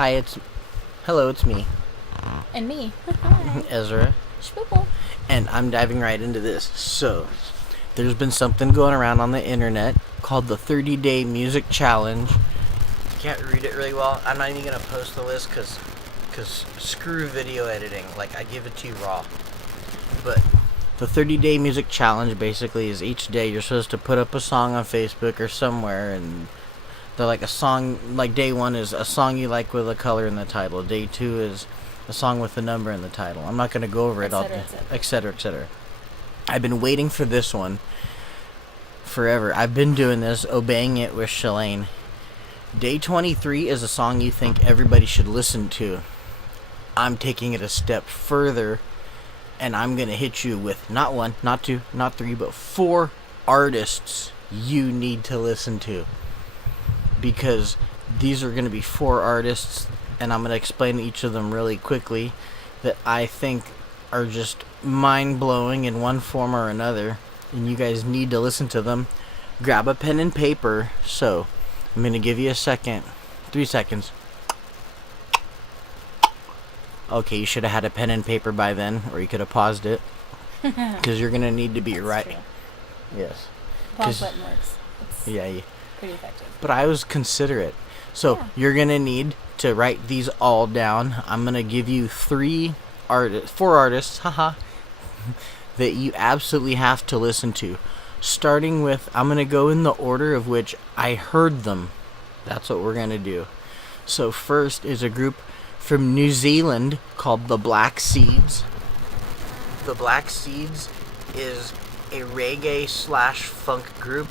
Hi, it's me, And me. Hi. Ezra, Shpoople. and I'm diving right into this. So, there's been something going around on the internet called the 30-day music challenge. I can't read it really well. I'm not even gonna post the list because screw video editing. Like, I give it to you raw. But the 30-day music challenge basically is each day you're supposed to put up a song on Facebook or somewhere, and they're like a song. Like, day one is a song you like with a color in the title. Day two is a song with a number in the title. I'm not going to go over it all, etc., etc. I've been waiting for this one forever. I've been doing this, obeying it with Cealane. Day 23 is a song you think everybody should listen to. I'm taking it a step further, and I'm going to hit you with not one, not two, not three, but 4 artists you need to listen to. Because these are going to be 4 artists, and I'm going to explain each of them really quickly, that I think are just mind-blowing in one form or another, and you guys need to listen to them. Grab a pen and paper. So, I'm going to give you a second. 3 seconds. Okay, you should have had a pen and paper by then, or you could have paused it. Because you're going to need to be right. True. Yes. Pause button works. It's Yeah. pretty effective. But I was considerate. So, Yeah. you're going to need to write these all down. I'm going to give you 4 artists, haha, that you absolutely have to listen to. Starting with, I'm going to go in the order of which I heard them. That's what we're going to do. So, first is a group from New Zealand called the Black Seeds. The Black Seeds is a reggae/funk group.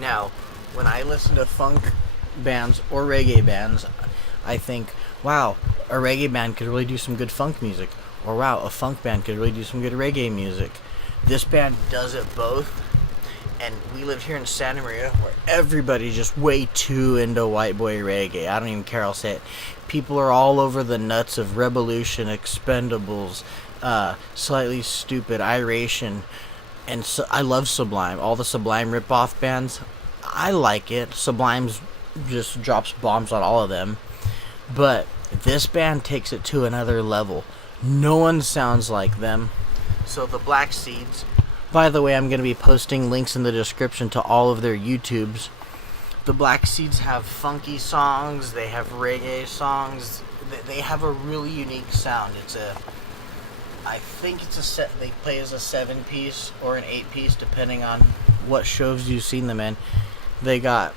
Now, when I listen to funk bands or reggae bands, I think, wow, a reggae band could really do some good funk music. Or wow, a funk band could really do some good reggae music. This band does it both. And we live here in Santa Maria, where everybody's just way too into white boy reggae. I don't even care, I'll say it. People are all over the nuts of Revolution, Expendables, Slightly Stupid, Iration, and so I love Sublime. All the Sublime rip-off bands, I like it. Sublime's just drops bombs on all of them. But this band takes it to another level. No one sounds like them. So the Black Seeds. By the way, I'm going to be posting links in the description to all of their YouTubes. The Black Seeds have funky songs. They have reggae songs. They have a really unique sound. I think it's a set. They play as a 7-piece or an 8-piece, depending on what shows you've seen them in. They got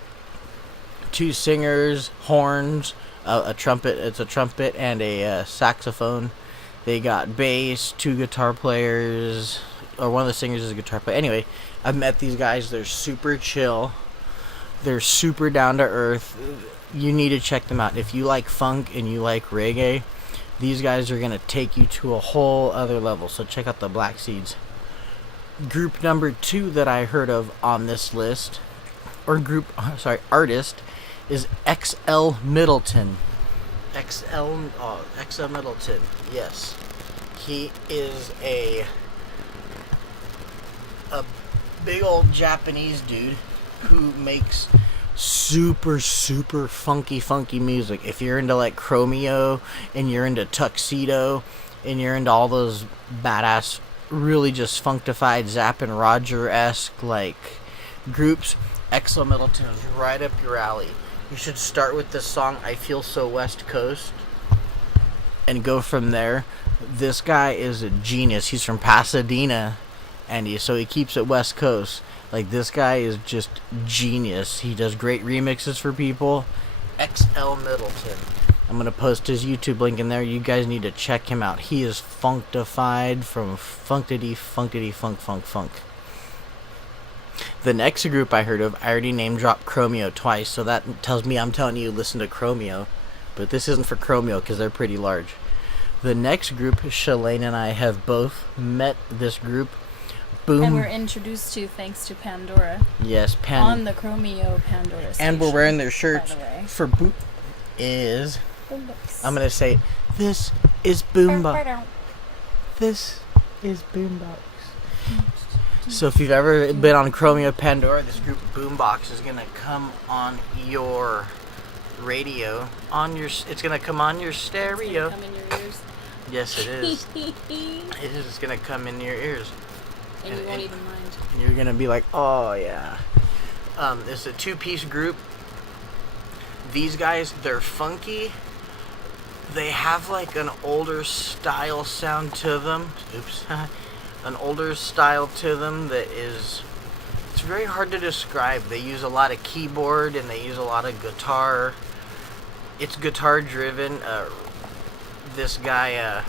2 singers, horns, a trumpet. It's a trumpet and a saxophone. They got bass, 2 guitar players, or one of the singers is a guitar player. Anyway, I've met these guys. They're super chill. They're super down to earth. You need to check them out. If you like funk and you like reggae, these guys are going to take you to a whole other level. So check out the Black Seeds. Group number 2 that I heard of on this list, artist, is XL Middleton. XL Middleton, yes. He is a big old Japanese dude who makes super funky music. If you're into like Chromeo and you're into Tuxedo and you're into all those badass, really just funkified Zapp and Roger-esque like groups, XL Middleton is right up your alley. You should start with this song, I Feel So West Coast, and go from there. This guy is a genius. He's from Pasadena, and so he keeps it West Coast. Like, this guy is just genius. He does great remixes for people. XL Middleton. I'm going to post his YouTube link in there. You guys need to check him out. He is functified from funk. The next group I heard of, I already name-dropped Chromeo twice, so that tells me I'm telling you listen to Chromeo. But this isn't for Chromeo because they're pretty large. The next group, Cealane and I have both met this group. And we're introduced to thanks to Pandora. Yes, on the Chromeo Pandora station. And we're wearing their shirts. By the way. For Boombox. Boombox. I'm going to say, this is Boombox. This is Boombox. So if you've ever been on Chromeo Pandora, this group Boombox is going to come on your radio on your. It's gonna come on your stereo. It's gonna come in your ears. Yes, it is. It is. It's gonna come in your ears. And you won't even mind. And you're gonna be like, oh yeah. It's a 2-piece group. These guys, they're funky. They have like an older style sound to them. Oops. An older style to them that is. It's very hard to describe. They use a lot of keyboard and they use a lot of guitar. It's guitar driven. This guy,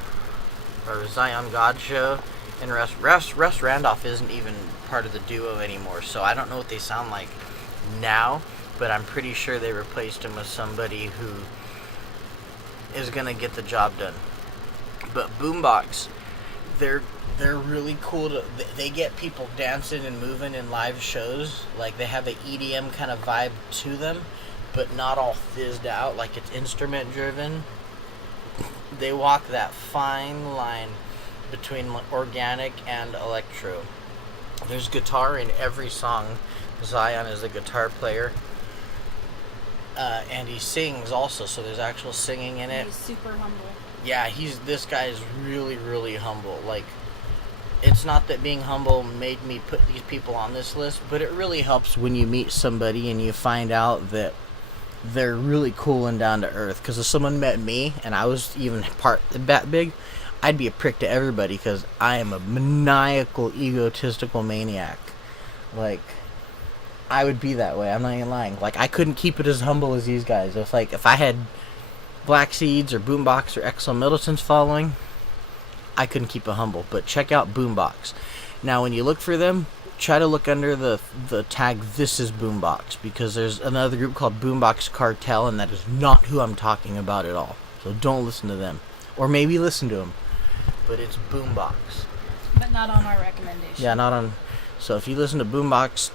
or Zion God Show, and Russ Randolph isn't even part of the duo anymore, so I don't know what they sound like now, but I'm pretty sure they replaced him with somebody who is gonna get the job done. But Boombox, they're really cool. They get people dancing and moving in live shows. Like, they have an EDM kind of vibe to them, but not all fizzed out. Like, it's instrument driven. They walk that fine line between organic and electro. There's guitar in every song. Zion is a guitar player. And he sings also, so there's actual singing in it. He's super humble. Yeah, this guy is really, really humble. Like, it's not that being humble made me put these people on this list, but it really helps when you meet somebody and you find out that they're really cool and down to earth. Because if someone met me and I was even that big, I'd be a prick to everybody because I am a maniacal, egotistical maniac. Like, I would be that way. I'm not even lying. Like, I couldn't keep it as humble as these guys. It's like, if I had Black Seeds or Boombox or XL Middleton's following, I couldn't keep it humble. But check out Boombox. Now, when you look for them, try to look under the tag "This is Boombox," because there's another group called Boombox Cartel, and that is not who I'm talking about at all. So don't listen to them. Or maybe listen to them. But it's Boombox. But not on our recommendation. Yeah, not on. So if you listen to Boombox,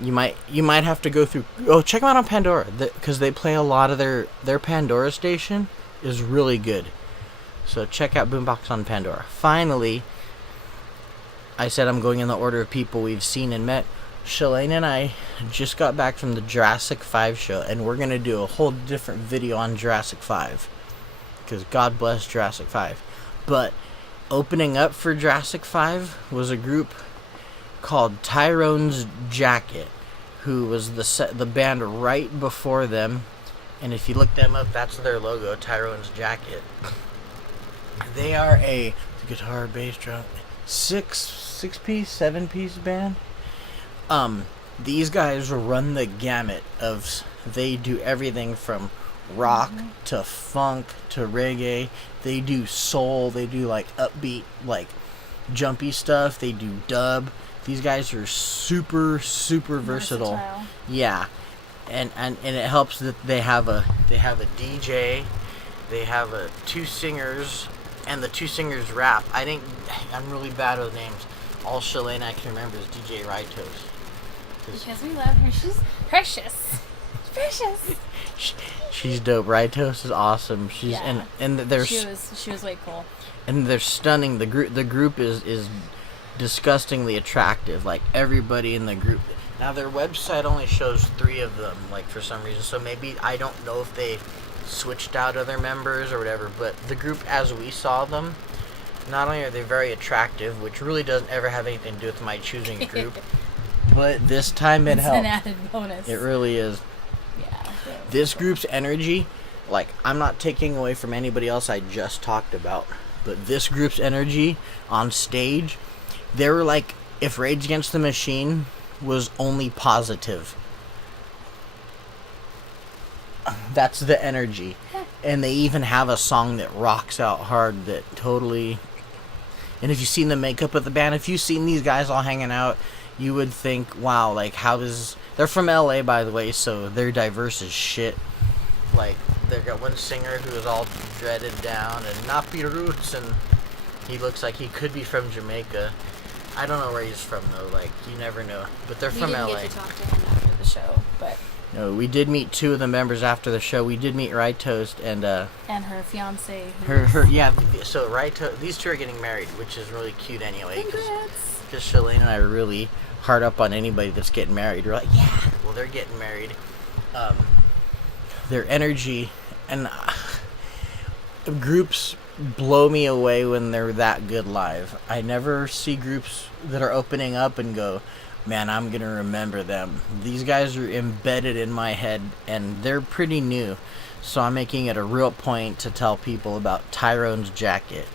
you might have to go through. Oh, check them out on Pandora, because they play a lot of their Pandora station is really good. So check out Boombox on Pandora. Finally, I said I'm going in the order of people we've seen and met. Cealane and I just got back from the Jurassic 5 show, and we're gonna do a whole different video on Jurassic 5, because God bless Jurassic 5. But opening up for Jurassic 5 was a group called Tyrones Jacket, who was the band right before them. And if you look them up, that's their logo, Tyrones Jacket. They are a guitar, bass, drum, 6-piece, 7-piece band. These guys run the gamut of. They do everything from rock to funk to reggae. They do soul. They do like upbeat, like jumpy stuff. They do dub. These guys are super versatile. Yeah, and it helps that they have a DJ. They have 2 singers, and the 2 singers rap. I'm really bad with names. All Cealane I can remember is DJ Ritos. Because we love her. She's precious. Precious. She's dope. Ritos is awesome. And there's she was way cool. And they're stunning. The group is disgustingly attractive. Like, everybody in the group. Now, their website only shows 3 of them, like, for some reason. So maybe, I don't know if they switched out other members or whatever, but the group as we saw them, not only are they very attractive, which really doesn't ever have anything to do with my choosing group, but this time it helped. It's an added bonus. It really is. Yeah. This group's energy, like, I'm not taking away from anybody else I just talked about, but this group's energy on stage, they were like, if Rage Against the Machine was only positive. That's the energy. And they even have a song that rocks out hard that totally... And if you've seen the makeup of the band, if you've seen these guys all hanging out, you would think, wow, like, how is... They're from LA, by the way, so they're diverse as shit. Like, they've got one singer who is all dreaded down and nappy roots, and he looks like he could be from Jamaica. I don't know where he's from, though. Like, you never know. But they're from LA. We didn't get to talk to him after the show, but... No, we did meet 2 of the members after the show. We did meet Ritos and her fiance. Yeah. So these 2 are getting married, which is really cute anyway. Because Cealane and I are really hard up on anybody that's getting married. We're like, yeah, well, they're getting married. their energy, and groups blow me away when they're that good live. I never see groups that are opening up and go, man, I'm gonna remember them. These guys are embedded in my head, and they're pretty new, so I'm making it a real point to tell people about Tyrones Jacket.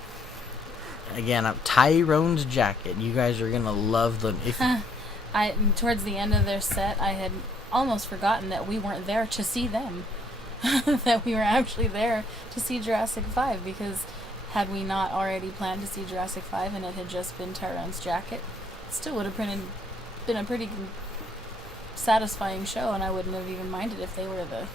Again, Tyrones Jacket. You guys are gonna love them. Towards the end of their set, I had almost forgotten that we weren't there to see them. That we were actually there to see Jurassic 5, because had we not already planned to see Jurassic 5 and it had just been Tyrones Jacket, it still would have been a pretty satisfying show, and I wouldn't have even minded if they were the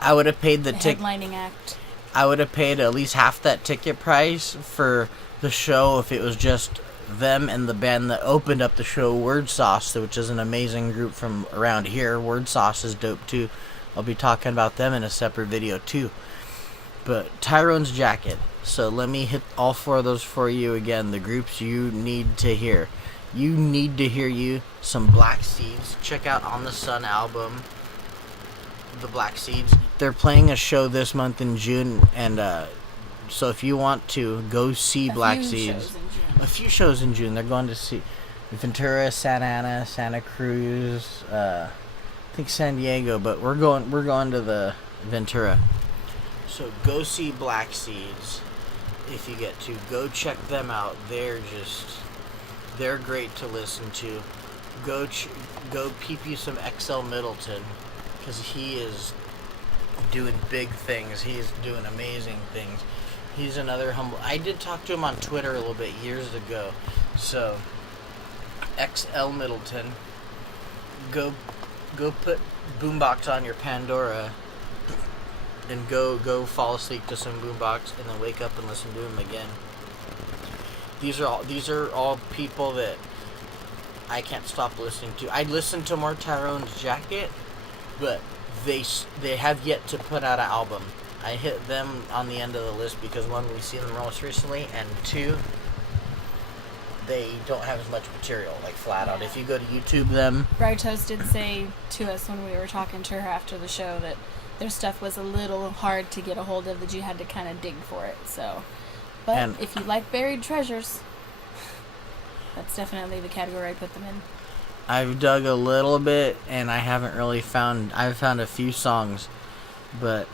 I would have paid the headlining act. I would have paid at least half that ticket price for the show if it was just them and the band that opened up the show, Word Sauce, which is an amazing group from around here. Word Sauce is dope too. I'll be talking about them in a separate video too. But Tyrones Jacket. So let me hit all four of those for you again. The groups you need to hear. You need to hear some Black Seeds. Check out On the Sun album, the Black Seeds. They're playing a show this month in June, and so if you want to go see Black Seeds, a few shows in June. They're going to see Ventura, Santa Ana, Santa Cruz, I think San Diego, but we're going to the Ventura. So go see Black Seeds if you get to. Go check them out. They're great to listen to. Go peep you some XL Middleton, because he is doing big things. He's doing amazing things. He's another humble. I did talk to him on Twitter a little bit years ago. So XL Middleton, go put Boombox on your Pandora and go fall asleep to some Boombox, and then wake up and listen to him again. These are all people that I can't stop listening to. I listen to more Tyrones Jacket, but they have yet to put out an album. I hit them on the end of the list because, one, we've seen them most recently, and two, they don't have as much material, like flat out. If you go to YouTube them, Brightos did say to us when we were talking to her after the show that their stuff was a little hard to get a hold of, that you had to kind of dig for it. So, but if you like buried treasures, that's definitely the category I put them in. I've dug a little bit, and I haven't really found. I've found a few songs, but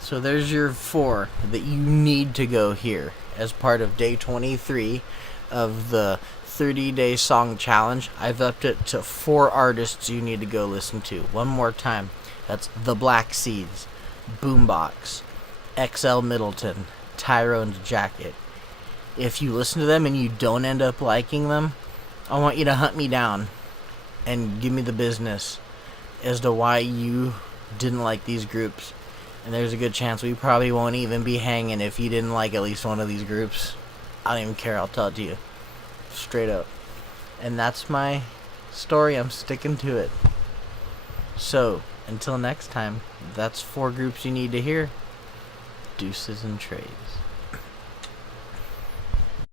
so there's your four that you need to go hear as part of day 23 of the 30-day song challenge. I've upped it to 4 artists you need to go listen to. One more time. That's the Black Seeds, Boombox, XL Middleton, Tyrones Jacket. If you listen to them and you don't end up liking them, I want you to hunt me down and give me the business as to why you didn't like these groups. And there's a good chance we probably won't even be hanging if you didn't like at least one of these groups. I don't even care. I'll tell it to you. Straight up. And that's my story. I'm sticking to it. So, until next time, that's 4 groups you need to hear. Deuces and trays.